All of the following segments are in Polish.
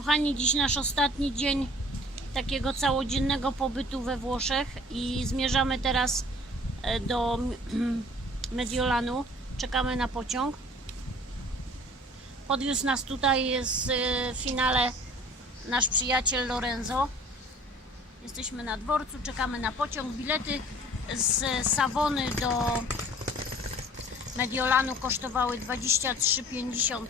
Kochani, dziś nasz ostatni dzień takiego całodziennego pobytu we Włoszech i zmierzamy teraz e, do Mediolanu. Czekamy na pociąg. Podwiózł nas tutaj jest w finale nasz przyjaciel Lorenzo. Jesteśmy na dworcu, czekamy na pociąg. Bilety z Savony do Mediolanu kosztowały 23,50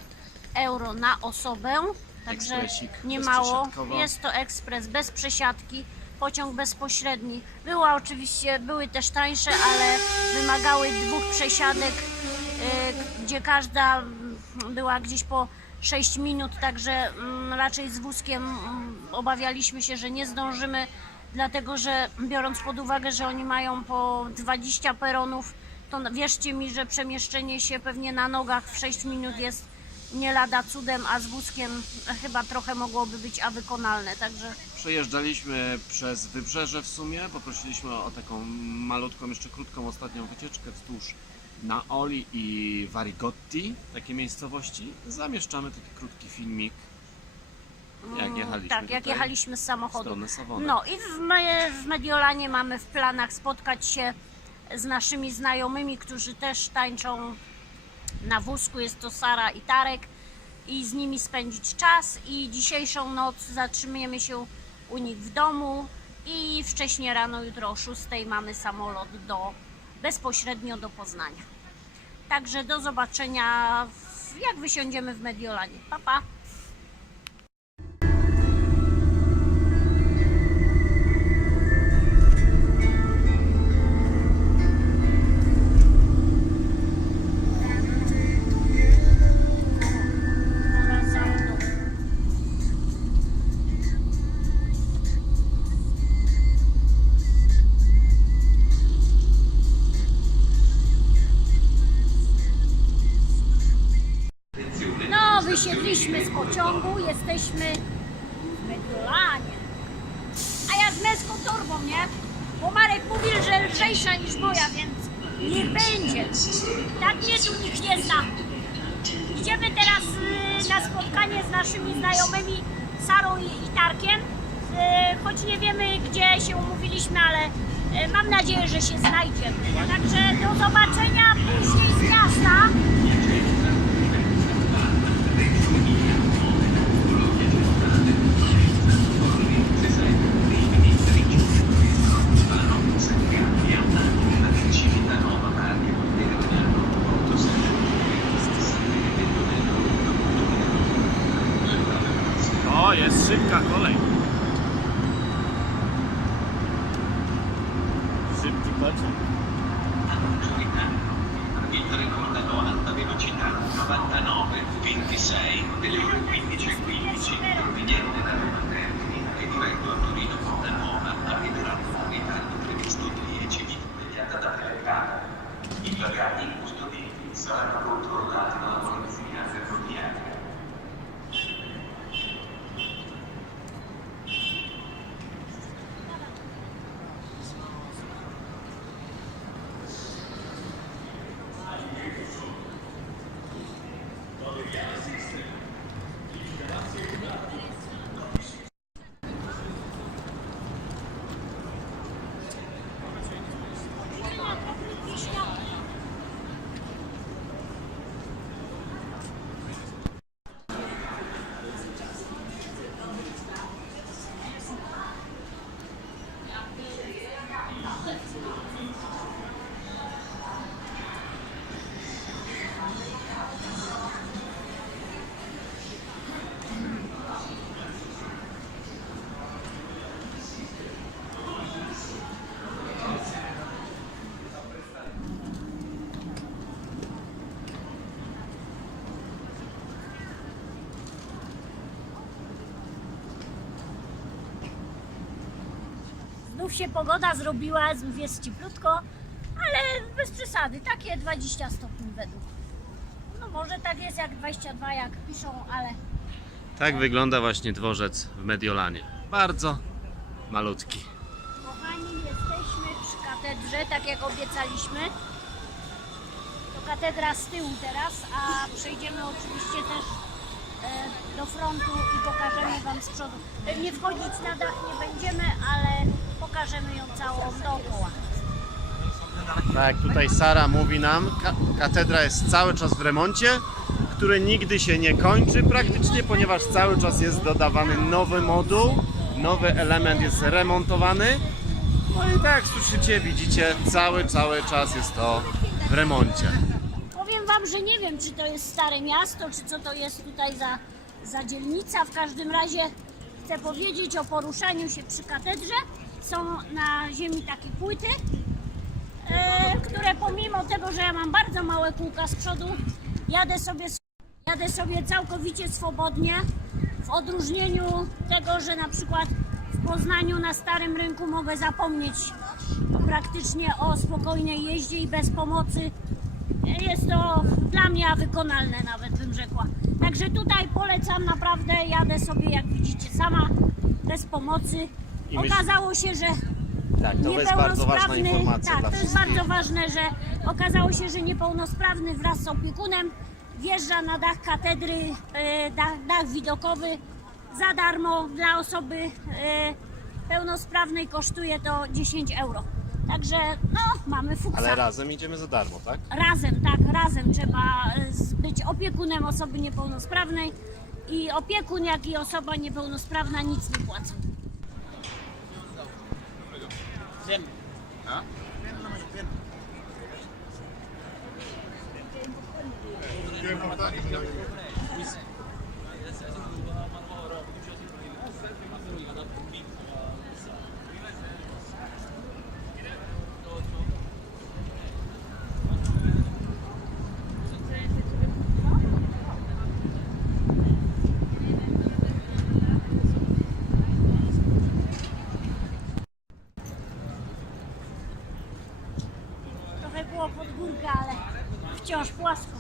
euro na osobę. Także Ekspresik, nie mało. Jest to ekspres bez przesiadki, pociąg bezpośredni. Była oczywiście, były też tańsze, ale wymagały dwóch przesiadek, y, gdzie każda mm, była gdzieś po 6 minut, także mm, raczej z wózkiem mm, obawialiśmy się, że nie zdążymy, dlatego że biorąc pod uwagę, że oni mają po 20 peronów, to wierzcie mi, że przemieszczenie się pewnie na nogach w 6 minut jest nie lada cudem, a z wózkiem chyba trochę mogłoby być a wykonalne, także Przejeżdżaliśmy przez wybrzeże w sumie, poprosiliśmy o taką malutką, jeszcze krótką ostatnią wycieczkę wzdłuż Naoli i Varigotti, takie miejscowości. Zamieszczamy taki krótki filmik, jak jechaliśmy tak, jak tutaj jechaliśmy z w samochodu. stronę. No i w, Me- w Mediolanie mamy w planach spotkać się z naszymi znajomymi, którzy też tańczą na wózku. Jest to Sara i Tarek i z nimi spędzić czas i dzisiejszą noc zatrzymujemy się u nich w domu i wcześniej rano jutro o 6 mamy samolot do bezpośrednio do Poznania. Także do zobaczenia jak wysiądziemy w Mediolanie. Pa pa! Wysiedliśmy z pociągu, jesteśmy w Mediolanie. A ja z męską torbą, nie? Bo Marek mówił, że lżejsza niż moja, więc niech będzie. Tak mnie tu nikt nie zna. Idziemy teraz y, na spotkanie z naszymi znajomymi Sarą i, i Tarkiem. Y, choć nie wiemy, gdzie się umówiliśmy, ale y, mam nadzieję, że się znajdziemy. Także do zobaczenia No, jest szybka kolej. Szybki pociąg. Il record 90 velocità 99, 26 delle ore 15 e 15, proveniente da Roma 3. Znów się pogoda zrobiła, znów jest cieplutko, ale bez przesady, takie 20 stopni według. No może tak jest jak 22, jak piszą, ale Tak wygląda właśnie dworzec w Mediolanie. Bardzo malutki. kochani, jesteśmy przy katedrze, tak jak obiecaliśmy. To katedra z tyłu teraz, a przejdziemy oczywiście też e, do frontu i pokażemy Wam z przodu. Pewnie wchodzić na dach nie będziemy, ale pokażemy ją całą dookoła. Tak, jak tutaj Sara mówi nam, ka- katedra jest cały czas w remoncie, który nigdy się nie kończy praktycznie, ponieważ cały czas jest dodawany nowy moduł, nowy element jest remontowany. No i tak jak słyszycie, widzicie, cały, cały czas jest to w remoncie. Powiem Wam, że nie wiem, czy to jest Stare Miasto, czy co to jest tutaj za, za dzielnica. W każdym razie chcę powiedzieć o poruszaniu się przy katedrze. Są na ziemi takie płyty, e, które pomimo tego, że ja mam bardzo małe kółka z przodu, jadę sobie, jadę sobie całkowicie swobodnie. W odróżnieniu tego, że na przykład w Poznaniu na Starym Rynku mogę zapomnieć praktycznie o spokojnej jeździe i bez pomocy jest to dla mnie wykonalne nawet bym rzekła. Także tutaj polecam naprawdę, jadę sobie jak widzicie sama, bez pomocy. I myśl- Okazało się, że Tak, to jest bardzo ważna informacja tak, dla to jest wszystkich. bardzo ważne, że okazało się, że niepełnosprawny wraz z opiekunem wjeżdża na dach katedry, e, dach, dach widokowy za darmo dla osoby e, pełnosprawnej kosztuje to 10 euro. Także no, mamy fuksa. Ale razem idziemy za darmo, tak? Razem, tak, razem trzeba e, z- być opiekunem osoby niepełnosprawnej i opiekun, jak i osoba niepełnosprawna nic nie płacą. Trochę było